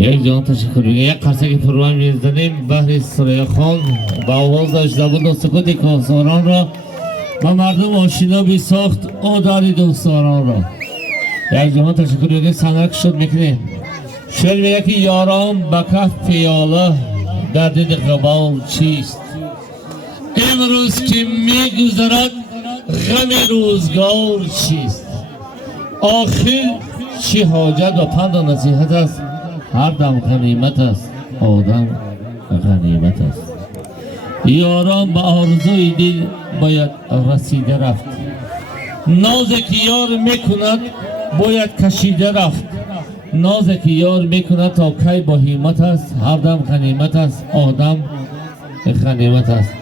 یک جان تشکر میگه. یک قرصه که پروان میزدیم بحر سرای خان با آوازش زبون و سکوت کاساران را و مردم آشنا بی ساخت او داری دوستاران را. یک جان تشکر میگه. سنرک شد میکنه شعر میگه که یاران به کف پیاله در دید قبال چیست؟ امروز که میگذرد غم روزگار چیست؟ آخر چی حاجت و پند و نصیحت است؟ هر دم غنیمت است، آدم غنیمت است. یاران به آرزوی دل باید رسیده رفت، نازی که یار میکند باید کشیده رفت. نازی که یار میکند تا کی با همت است، هر دم غنیمت است، آدم غنیمت است.